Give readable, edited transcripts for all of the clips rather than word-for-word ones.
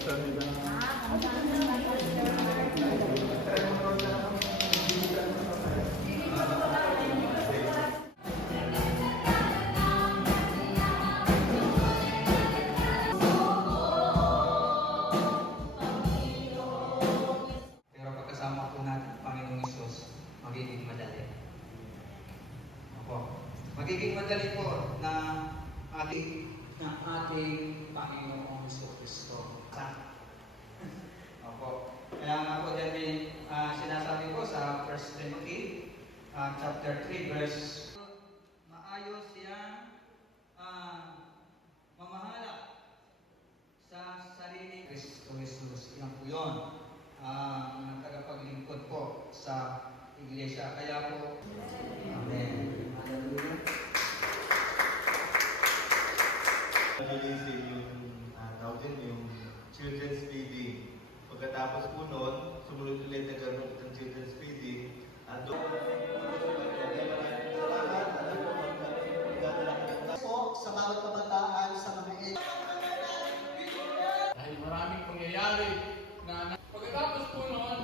Pero pagkasama po natin ang Panginoong Isus, magiging madali. Opo. Magiging madali po na ating Panginoong Isus Kristo. Opo. Kaya nga po dyan din sinasabi ko sa 1 Timothy chapter 3 verse maayos siyang mamahala sa sarili Kristo Jesus. Yan po yun. Ang tagapaglingkod po sa iglesia. Kaya po, Amen. Hallelujah. Nalilisin yung tawag din yung children's feeding. Pagkatapos po noon, sumunod ulit nagkaroon ng children's feeding. Po sa bawat kabataan, sa mga Dahil maraming pangyayari na pagkatapos po noon,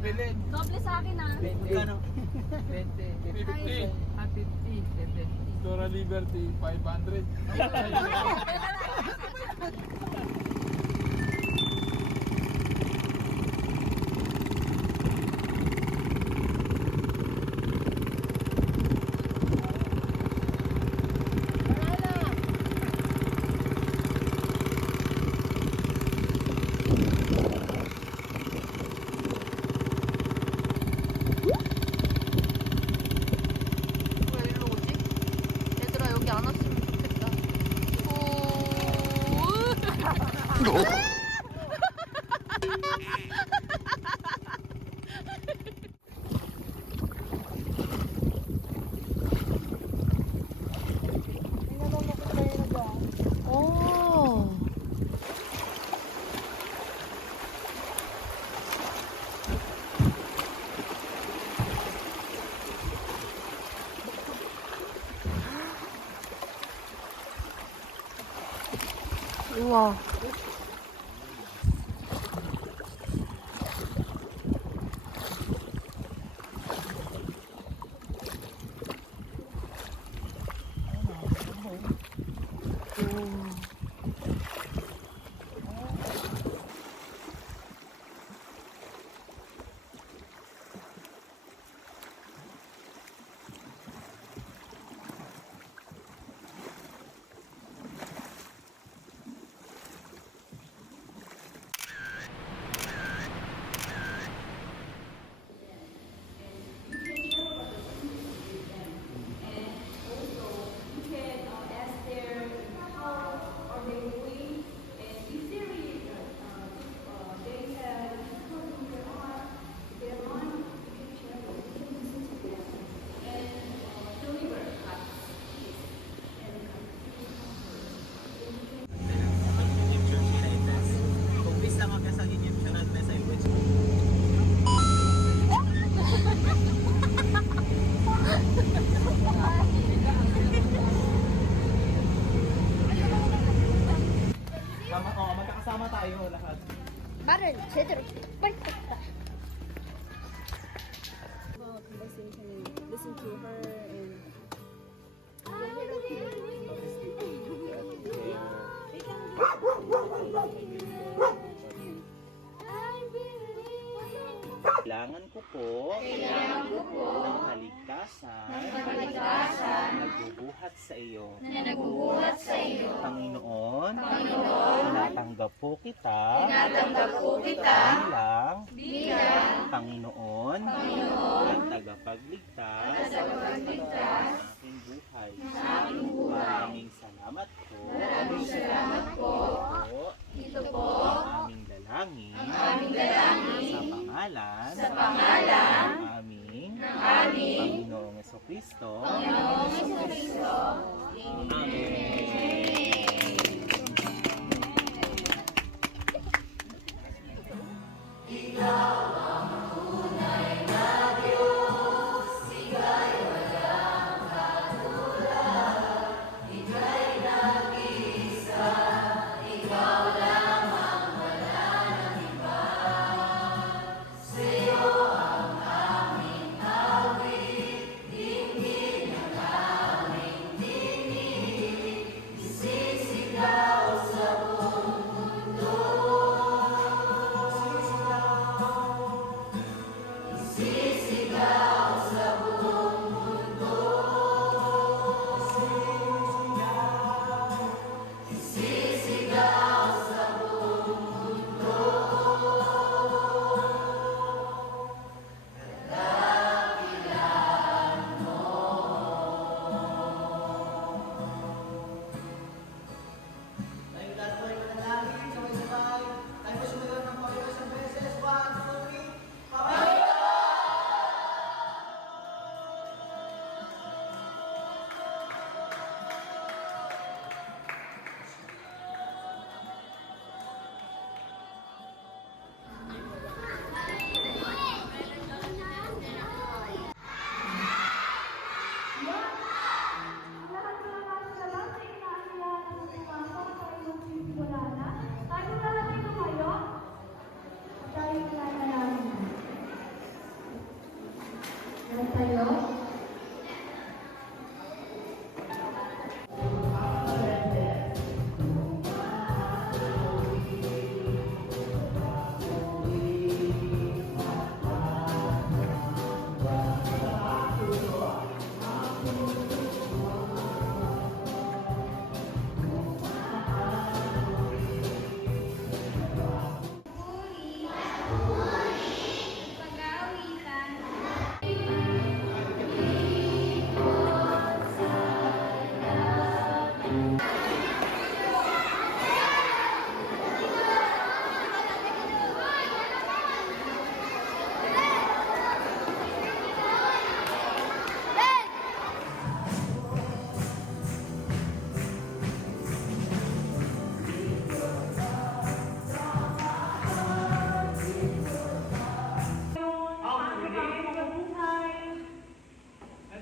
mabilin. Doble sa akin ah. 20. 50. 50. Dora Liberty, 500. 우와. 제대로 빨리 conversation and listen to her and Kailangan ko po ng kaligtasan na nagbubuhat sa iyo. Panginoon, tinatanggap po kita bilang Panginoon at tagapagligtas sa aking buhay. Maraming salamat po. Ito po ang aming dalangin sa pangalan ng aming Panginoong Jesucristo. Amen.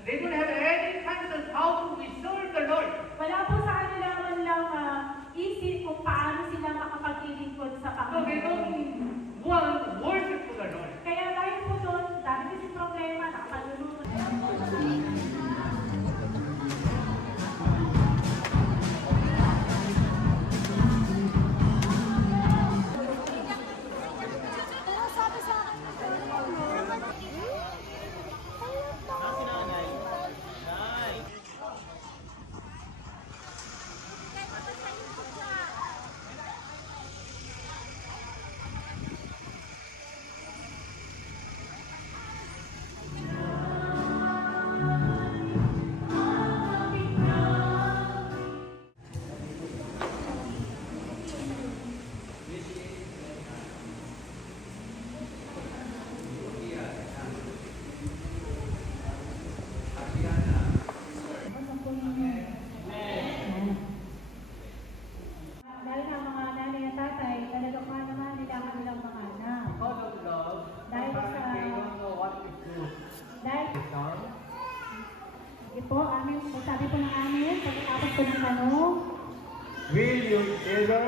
They don't have any conscience how to serve the Lord. Wala po sa kanila man lang isip kung paano sila makapaglilingkod sa So they Panginoon. don't want worship to the Lord. Kaya dahil po doon, dami kasi problema, nakakalulunod. Dahil ang mga nanay at tatay, talagang mahal nila ang kanilang mga anak. Because of love, Dahil sometimes they sa- don't know what to do. Dahil, Now, sige po, sabi po ng amin, pagkatapos po ng tanong, will you endeavor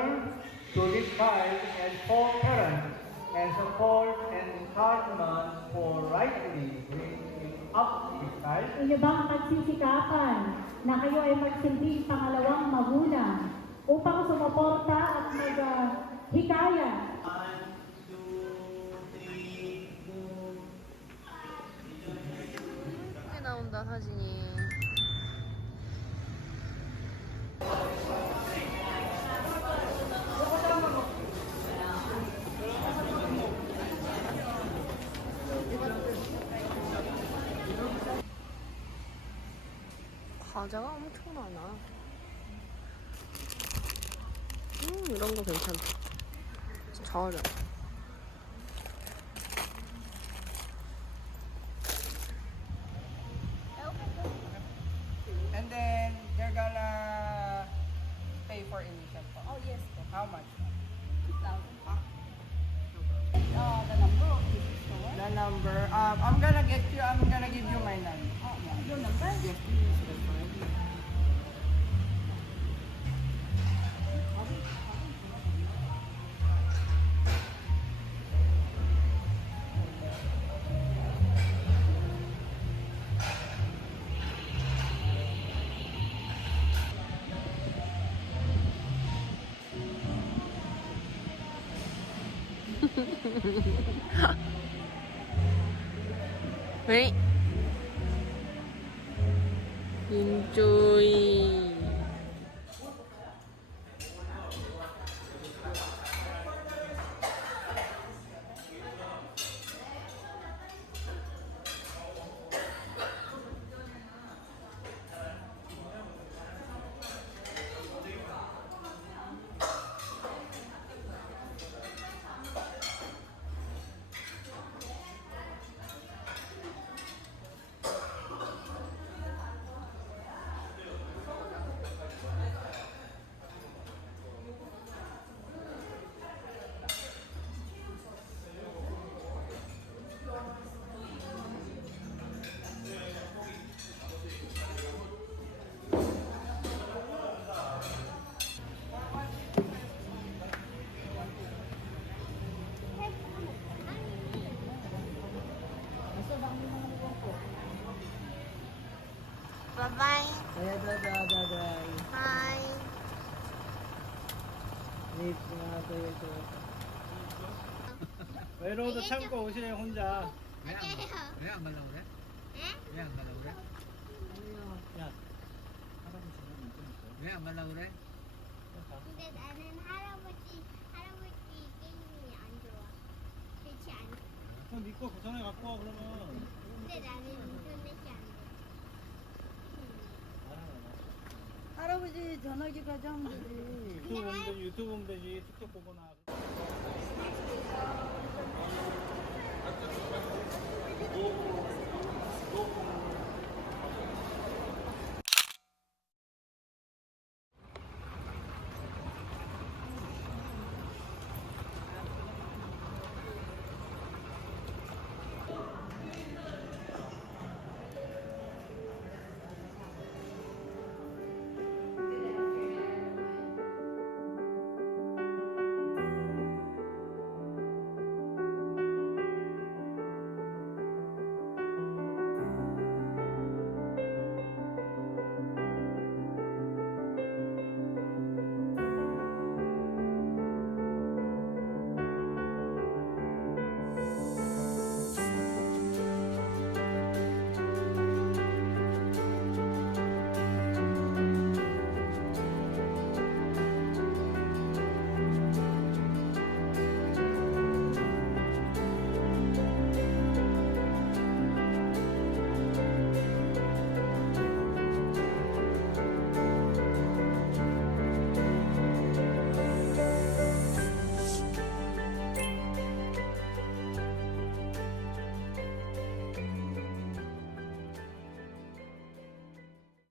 to live by and for parents and support and encouragement for rightly bringing up his child. Inyo bang pagsisikapan na kayo ay magsilbing pangalawang magulang upang sumuporta at maghikaya? 1, 2, 3, go. 크게 나온다 사진이. 과자가 엄청 많아. 이런 거 괜찮다. 저렴. And then they're gonna pay for initial cost. Oh yes. How much? 2,000. The number of pieces store? The number. I'm gonna give you my number. Your number? Yes. 왜? 인조이. Bye-bye. Bye. Bye. 외로워도 참고 오시네 혼자. 아니에요. 왜 안 가려고 그래? 네? 왜 안 가려고 그래? 야, 왜 안 가려고 그래? 근데 나는 할아버지 게임이 안 좋아. 그렇지 않아. 그럼 니꺼 고전에 갖고 와 그러면. 근데 나는 인터넷이 안 돼. 할아버지 전화기까지 하면 되지. 유튜브 보면 되지 틱톡 보거나.